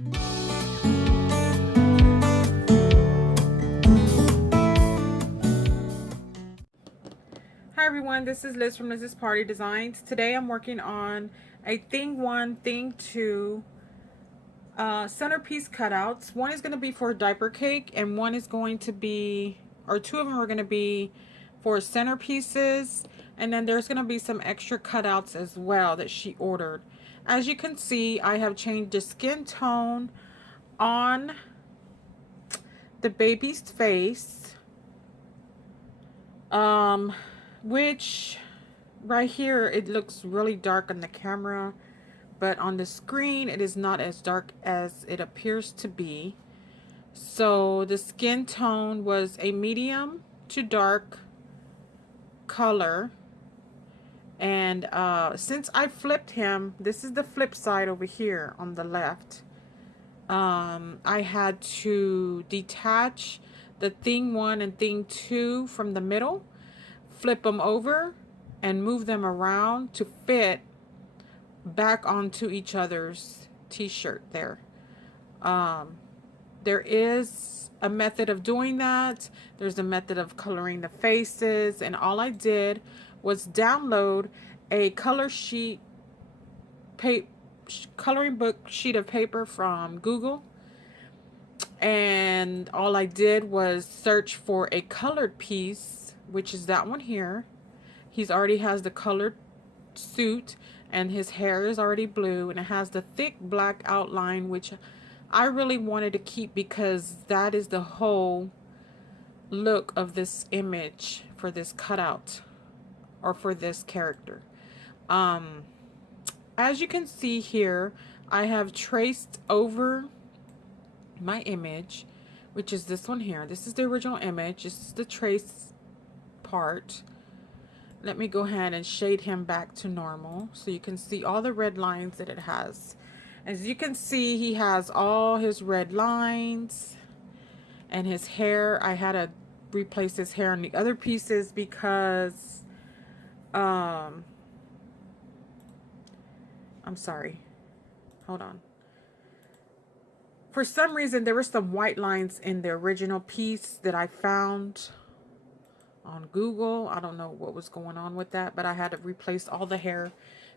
Hi everyone, this is Liz from Liz's Party Designs. Today I'm working on a Thing 1, Thing 2 centerpiece cutouts. One is going to be for diaper cake and one is going to be, or two of them are going to be for centerpieces. And then there's going to be some extra cutouts as well that she ordered. As you can see, I have changed the skin tone on the baby's face. Which right here it looks really dark on the camera, but on the screen it is not as dark as it appears to be. So the skin tone was a medium to dark color, and since I flipped him, this is the flip side over here on the left. I had to detach the Thing 1 and Thing 2 from the middle, flip them over and move them around to fit back onto each other's t-shirt there. There is a method of doing that. There's a method of coloring the faces, and all I did was download a coloring book sheet of paper from Google, and all I did was search for a colored piece, which is that one here. He's already has the colored suit and his hair is already blue and it has the thick black outline, which I really wanted to keep because that is the whole look of this image for this cutout or for this character. As you can see here, I have traced over my image, which is this one here. This is the original image. This is the trace part. Let me go ahead and shade him back to normal so you can see all the red lines that it has. As you can see, he has all his red lines, and his hair, I had to replace his hair on the other pieces because I'm sorry, hold on. For some reason there were some white lines in the original piece that I found on Google. I don't know what was going on with that, but I had to replace all the hair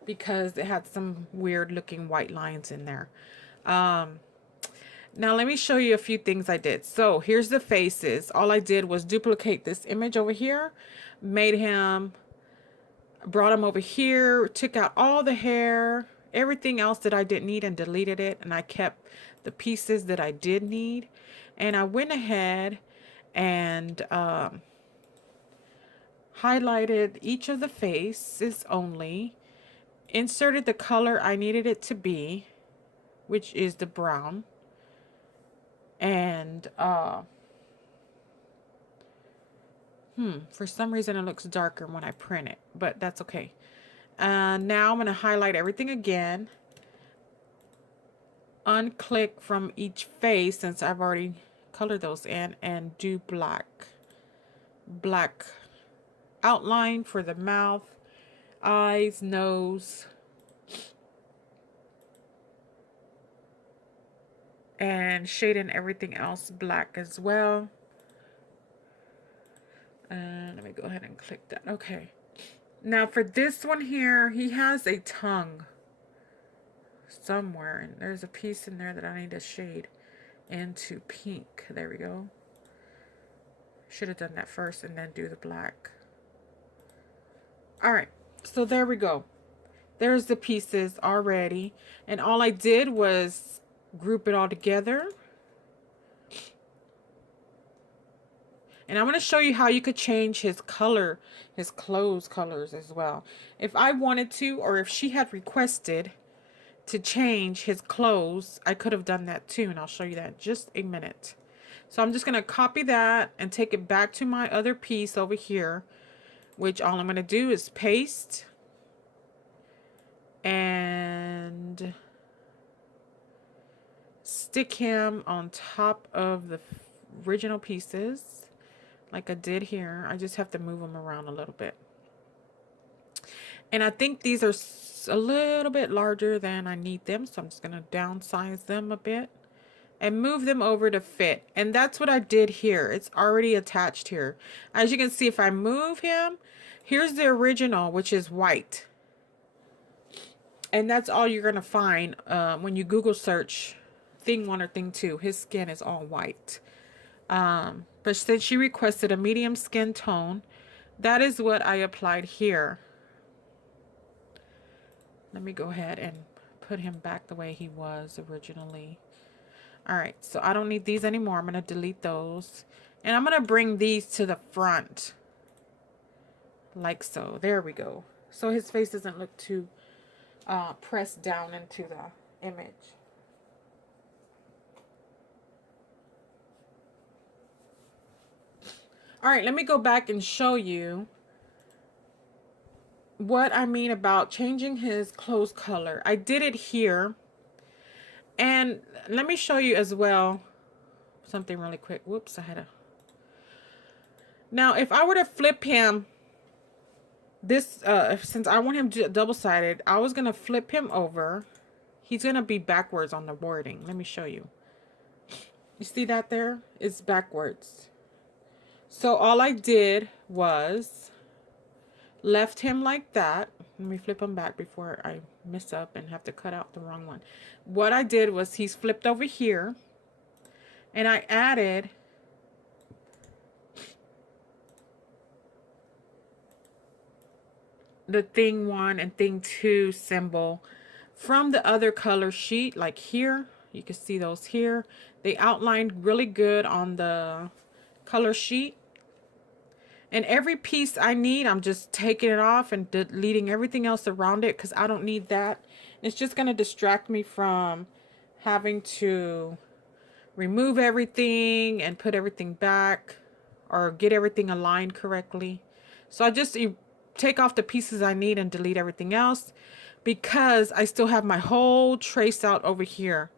because it had some weird looking white lines in there. Now let me show you a few things I did. So here's the faces. All I did was duplicate this image over here, brought him over here, took out all the hair, everything else that I didn't need, and deleted it, and I kept the pieces that I did need. And I went ahead and highlighted each of the faces only, inserted the color I needed it to be, which is the brown, and for some reason it looks darker when I print it, but that's okay. Now I'm going to highlight everything again, unclick from each face since I've already colored those in, and do black outline for the mouth, eyes, nose, and shading everything else black as well. And let me go ahead and click that. Okay. Now for this one here, he has a tongue somewhere, and there's a piece in there that I need to shade into pink. There we go. Should have done that first and then do the black. All right, so there we go. There's the pieces already, and all I did was group it all together. And I'm going to show you how you could change his color, his clothes colors as well. If I wanted to, or if she had requested to change his clothes, I could have done that too, and I'll show you that in just a minute. So I'm just going to copy that and take it back to my other piece over here, which all I'm going to do is paste and stick him on top of the original pieces like I did here. I just have to move them around a little bit. And I think these are a little bit larger than I need them. So I'm just going to downsize them a bit and move them over to fit. And that's what I did here. It's already attached here. As you can see, if I move him, here's the original, which is white. And that's all you're going to find when you Google search thing 1 or thing 2. His skin is all white. But since she requested a medium skin tone, that is what I applied here. Let me go ahead and put him back the way he was originally. All right, so I don't need these anymore. I'm going to delete those. And I'm going to bring these to the front. Like so. There we go. So his face doesn't look too pressed down into the image. All right, let me go back and show you what I mean about changing his clothes color. I did it here. And let me show you as well something really quick. Whoops, I had a... Now, if I were to flip him, this, since I want him double-sided, I was going to flip him over. He's going to be backwards on the boarding. Let me show you. You see that there? It's backwards. So all I did was left him like that. Let me flip him back before I mess up and have to cut out the wrong one. What I did was he's flipped over here, and I added the thing 1 and thing 2 symbol from the other color sheet, like here. You can see those here. They outlined really good on the color sheet. And every piece I need, I'm just taking it off and deleting everything else around it because I don't need that. It's just going to distract me from having to remove everything and put everything back or get everything aligned correctly. So I just take off the pieces I need and delete everything else because I still have my whole trace out over here.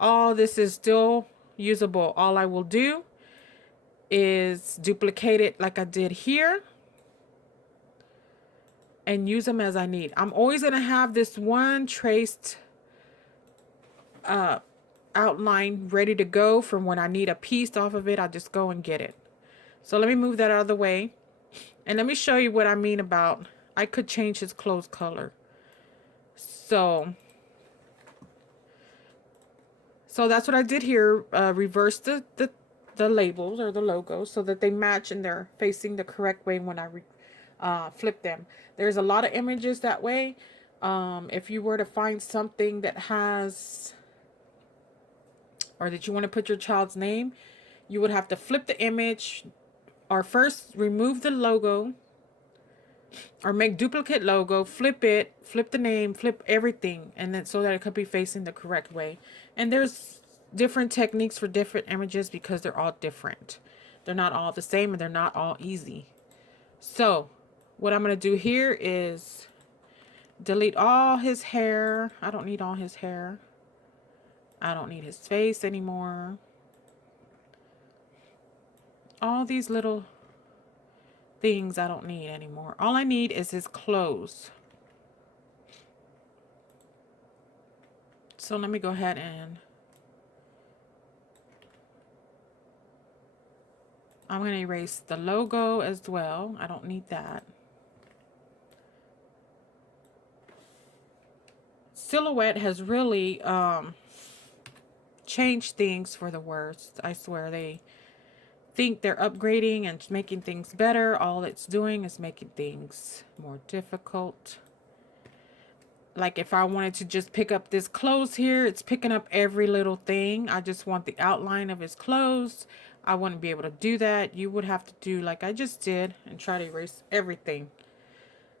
All this is still usable. All I will do is duplicate it like I did here and use them as I need. I'm always going to have this one traced outline ready to go from when I need a piece off of it. I'll just go and get it. So let me move that out of the way. And let me show you what I mean about I could change his clothes color. So that's what I did here. Reverse the labels or the logos so that they match and they're facing the correct way when I flip them. There's a lot of images that way. If you were to find something that has, or that you want to put your child's name, you would have to flip the image, or first remove the logo, or make duplicate logo, flip it, flip the name, flip everything, and then so that it could be facing the correct way. And there's different techniques for different images because they're all different. They're not all the same and they're not all easy. So what I'm going to do here is delete all his hair. I don't need all his hair. I don't need his face anymore. All these little things I don't need anymore. All I need is his clothes. So let me go ahead and I'm going to erase the logo as well. I don't need that. Silhouette has really changed things for the worst. I swear, they think they're upgrading and making things better. All it's doing is making things more difficult. Like if I wanted to just pick up this clothes here, it's picking up every little thing. I just want the outline of his clothes. I wouldn't be able to do that. You would have to do like I just did and try to erase everything.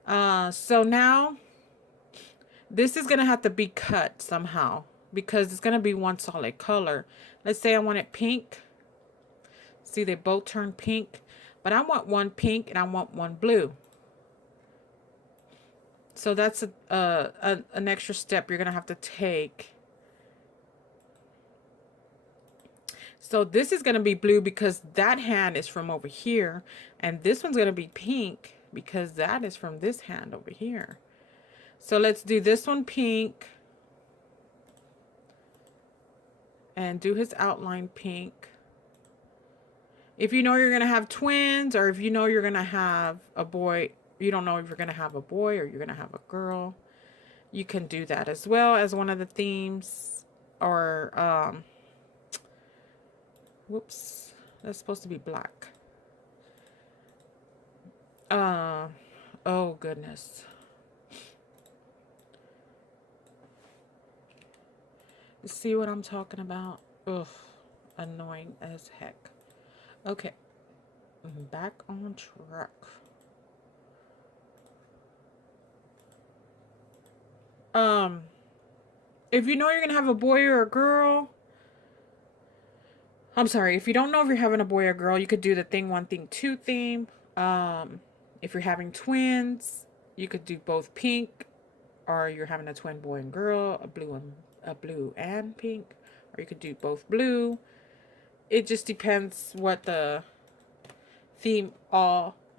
So now this is going to have to be cut somehow because it's going to be one solid color. Let's say I want it pink. See, they both turn pink, but I want one pink and I want one blue. So that's an extra step you're going to have to take. So this is going to be blue because that hand is from over here, and this one's going to be pink because that is from this hand over here. So let's do this one pink and do his outline pink. If you know you're going to have twins, or if you know you're going to have a boy, you don't know if you're going to have a boy or you're going to have a girl, you can do that as well as one of the themes. Or, whoops, that's supposed to be black. Oh goodness. See what I'm talking about? Ugh, annoying as heck. Okay, I'm back on track. If you know you're gonna have a boy or a girl, I'm sorry, if you don't know if you're having a boy or girl, you could do the thing one, thing two theme. If you're having twins, you could do both pink, or you're having a twin boy and girl, a blue and pink, or you could do both blue. It just depends what the theme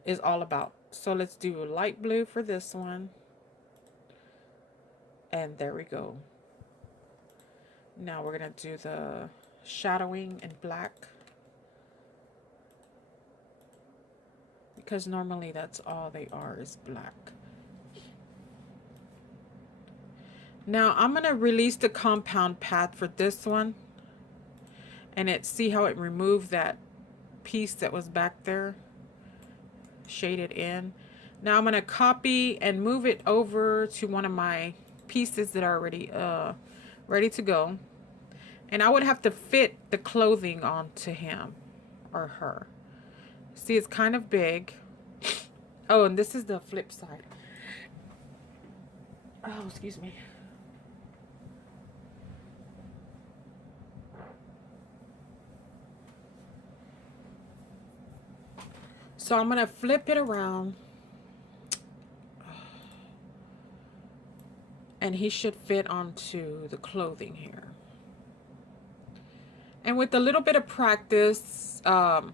is all about. So let's do a light blue for this one. And there we go. Now we're going to do the shadowing in black, because normally that's all they are, is black. Now I'm going to release the compound path for this one, and see how it removed that piece that was back there shaded in. Now I'm going to copy and move it over to one of my pieces that are already ready to go, and I would have to fit the clothing onto him or her. See, it's kind of big. Oh, and this is the flip side. Oh, excuse me. So I'm going to flip it around, and he should fit onto the clothing here. And with a little bit of practice, I'm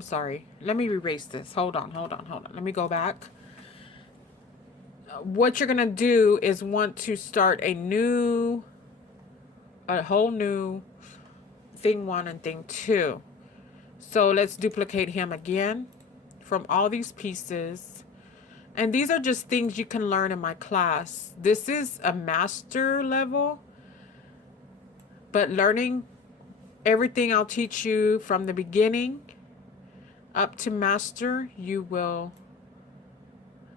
sorry, let me erase this. Hold on. Let me go back. What you're going to do is want to start a whole new thing 1 and thing 2. So let's duplicate him again from all these pieces. And these are just things you can learn in my class. This is a master level, but learning everything I'll teach you from the beginning up to master, you will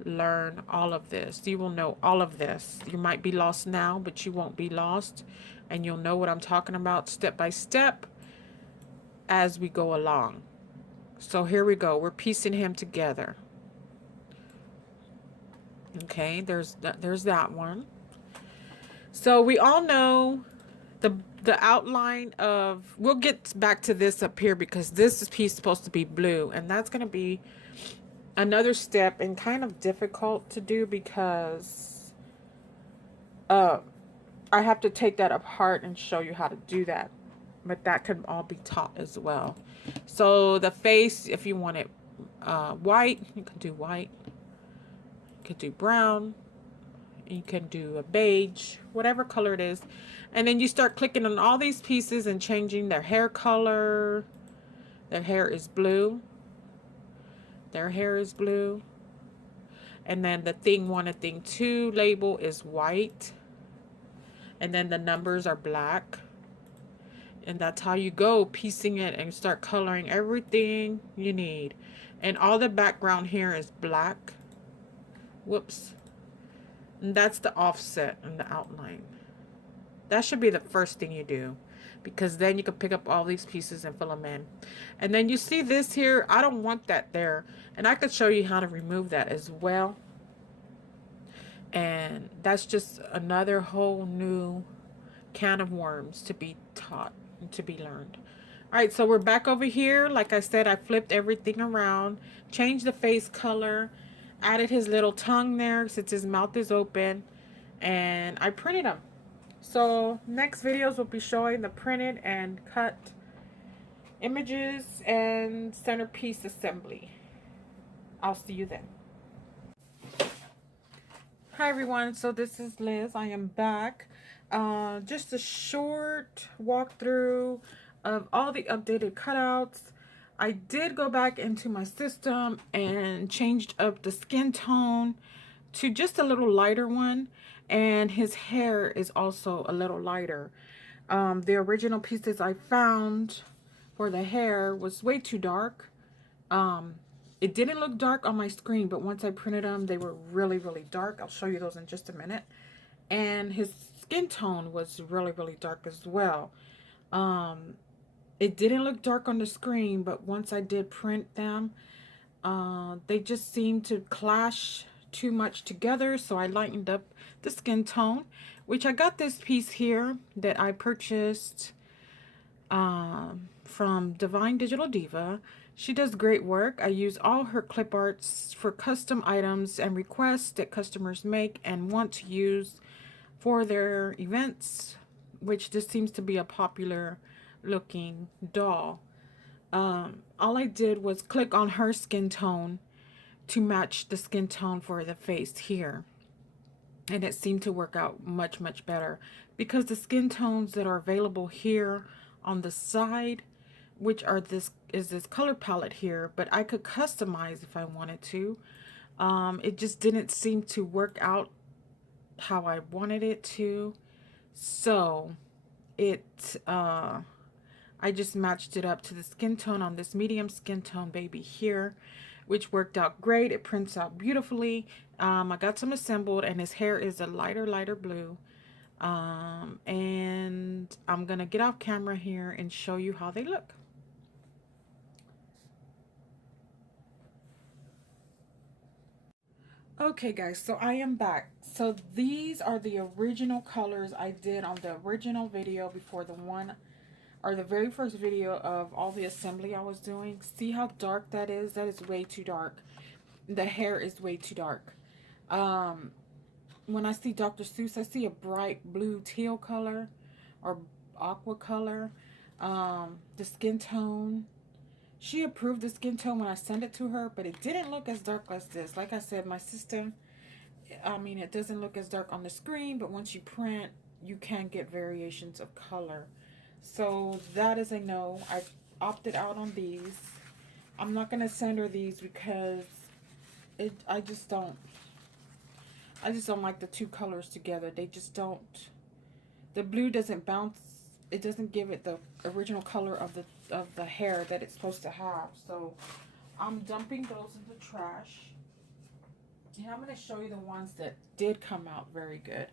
learn all of this. You will know all of this. You might be lost now, but you won't be lost, and you'll know what I'm talking about step by step as we go along. So here we go. We're piecing him together. Okay, there's that one. So we all know the outline of, we'll get back to this up here because this piece is supposed to be blue, and that's going to be another step and kind of difficult to do because I have to take that apart and show you how to do that, but that can all be taught as well. So the face, if you want it white, you can do white. You could do brown. You can do a beige, whatever color it is. And then you start clicking on all these pieces and changing their hair color. Their hair is blue. Their hair is blue. And then the thing 1 and thing 2 label is white. And then the numbers are black. And that's how you go piecing it and start coloring everything you need. And all the background here is black. Whoops. And that's the offset and the outline. That should be the first thing you do, because then you can pick up all these pieces and fill them in. And then you see this here, I don't want that there. And I could show you how to remove that as well. And that's just another whole new can of worms to be taught and to be learned. All right, so we're back over here. Like I said, I flipped everything around, changed the face color, added his little tongue there since his mouth is open, and I printed him. So next videos will be showing the printed and cut images and centerpiece assembly. I'll see you then. Hi everyone, so this is Liz. I am back. Just a short walkthrough of all the updated cutouts. I did go back into my system and changed up the skin tone to just a little lighter one, and his hair is also a little lighter. The original pieces I found for the hair was way too dark. Um, it didn't look dark on my screen, but once I printed them, they were really, really dark. I'll show you those in just a minute. And his skin tone was really, really dark as well. Um, it didn't look dark on the screen, but once I did print them, they just seemed to clash too much together. So I lightened up the skin tone, which I got this piece here that I purchased from Divine Digital Diva. She does great work. I use all her clip arts for custom items and requests that customers make and want to use for their events, which this seems to be a popular looking doll. All I did was click on her skin tone to match the skin tone for the face here. And it seemed to work out much, much better because the skin tones that are available here on the side, which are this color palette here, but I could customize if I wanted to. It just didn't seem to work out how I wanted it to. So I just matched it up to the skin tone on this medium skin tone baby here, which worked out great. It prints out beautifully. I got some assembled, and his hair is a lighter blue. And I'm gonna get off camera here and show you how they look. Okay guys, so I am back. So these are the original colors I did on the original video before the one, or the very first video of all the assembly I was doing. See how dark that is? That is way too dark. The hair is way too dark. When I see Dr. Seuss, I see a bright blue teal color or aqua color. The skin tone. She approved the skin tone when I sent it to her, but it didn't look as dark as this. Like I said, my system, I mean, it doesn't look as dark on the screen, but once you print, you can get variations of color. So that is a no. I've opted out on these. I'm not going to send her these because I just don't like the two colors together. They just don't, the blue doesn't bounce. It doesn't give it the original color of the hair that it's supposed to have. So I'm dumping those in the trash. And I'm going to show you the ones that did come out very good.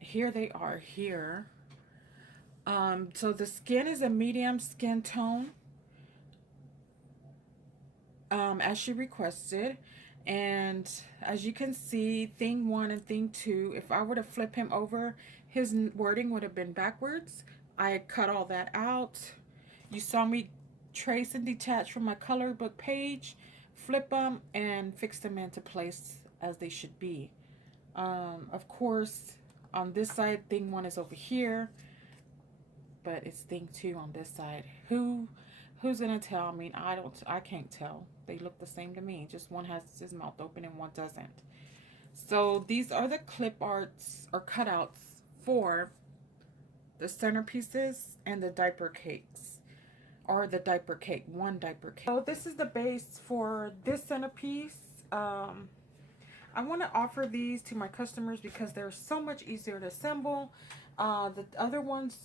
Here they are here. So the skin is a medium skin tone, as she requested. And as you can see, thing 1 and thing 2, if I were to flip him over, his wording would have been backwards. I cut all that out. You saw me trace and detach from my color book page, flip them, and fix them into place as they should be. Of course, on this side, thing 1 is over here, but it's thing 2 on this side. Who's gonna tell? I mean, I can't tell. They look the same to me. Just one has his mouth open and one doesn't. So these are the clip arts or cutouts for the centerpieces and the diaper cakes, or the diaper cake, one diaper cake. So this is the base for this centerpiece. I want to offer these to my customers because they're so much easier to assemble. The other ones,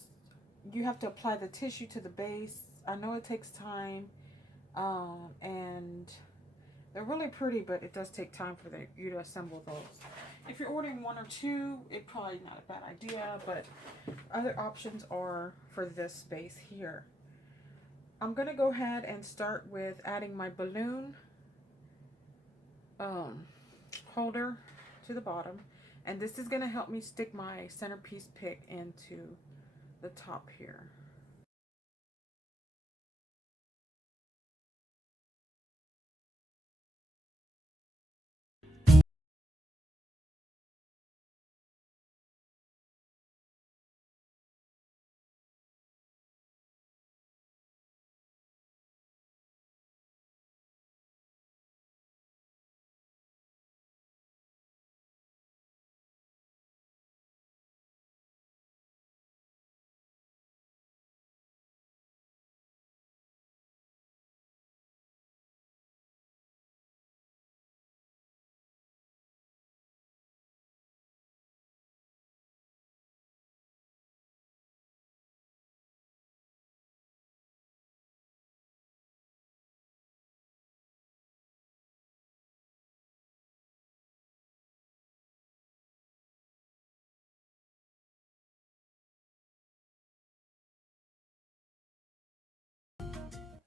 you have to apply the tissue to the base. I know it takes time, and they're really pretty, but it does take time for you to assemble those. If you're ordering 1 or 2, it's probably not a bad idea, but other options are for this space here. I'm going to go ahead and start with adding my balloon holder to the bottom, and this is going to help me stick my centerpiece pick into the top here.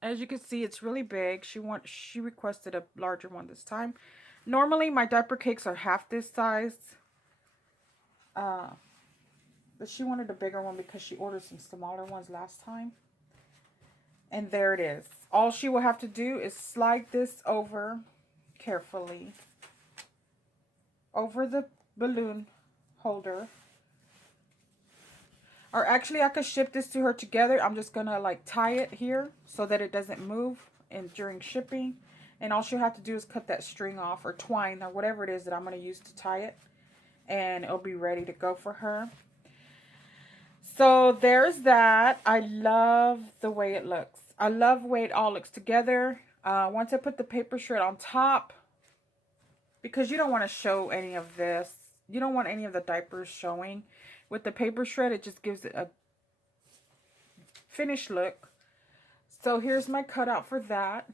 As you can see, it's really big. She requested a larger one this time. Normally, my diaper cakes are half this size. But she wanted a bigger one because she ordered some smaller ones last time. And there it is. All she will have to do is slide this over carefully over the balloon holder. Or actually, I could ship this to her together. I'm just going to like tie it here so that it doesn't move during shipping. And all she'll have to do is cut that string off or twine or whatever it is that I'm going to use to tie it. And it'll be ready to go for her. So there's that. I love the way it looks. I love the way it all looks together. Once I put the paper shred on top, because you don't want to show any of this. You don't want any of the diapers showing. With the paper shred, it just gives it a finished look. So here's my cutout for that.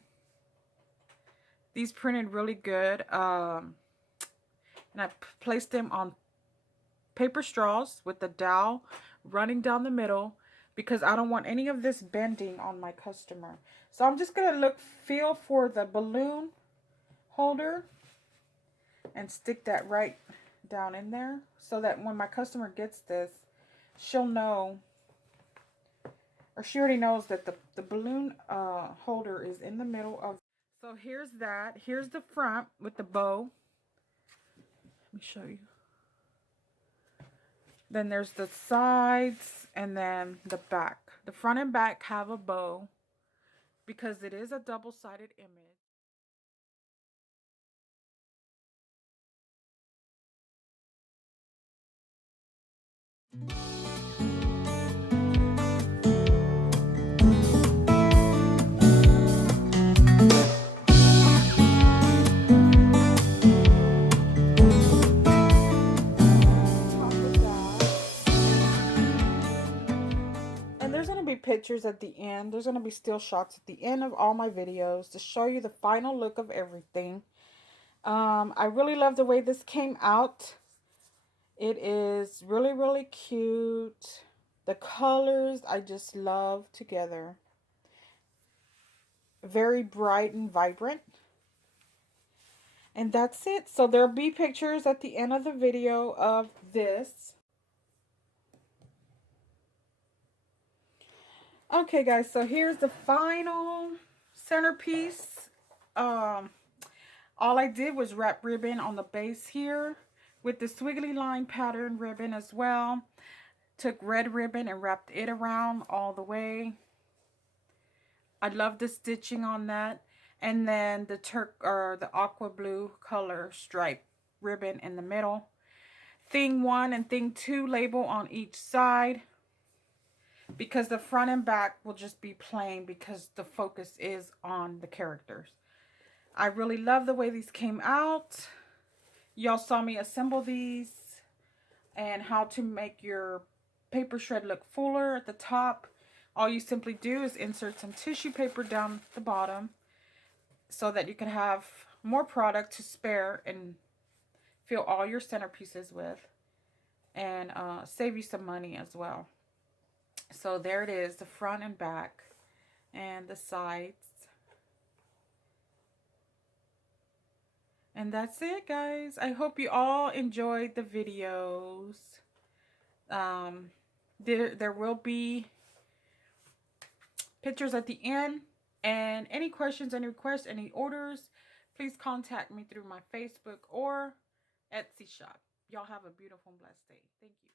These printed really good. And I placed them on paper straws with the dowel running down the middle because I don't want any of this bending on my customer. So I'm just going to feel for the balloon holder and stick that right down in there so that when my customer gets this, she'll know, or she already knows that the balloon holder is in the middle of. So here's that. Here's the front with the bow. Let me show you. Then there's the sides and then the back. The front and back have a bow because it is a double-sided image. And there's going to be pictures at the end. There's going to be still shots at the end of all my videos to show you the final look of everything. I really love the way this came out. It is really, really cute. The colors I just love together. Very bright and vibrant. And that's it. So there'll be pictures at the end of the video of this. Okay, guys, so here's the final centerpiece. All I did was wrap ribbon on the base here with the squiggly line pattern ribbon as well. Took red ribbon and wrapped it around all the way. I love the stitching on that. And then the aqua blue color stripe ribbon in the middle. Thing 1 and thing 2 label on each side. Because the front and back will just be plain because the focus is on the characters. I really love the way these came out. Y'all saw me assemble these and how to make your paper shred look fuller at the top. All you simply do is insert some tissue paper down the bottom so that you can have more product to spare and fill all your centerpieces with, and save you some money as well. So there it is, the front and back and the sides. And that's it, guys. I hope you all enjoyed the videos. There will be pictures at the end. And any questions, any requests, any orders, please contact me through my Facebook or Etsy shop. Y'all have a beautiful and blessed day. Thank you.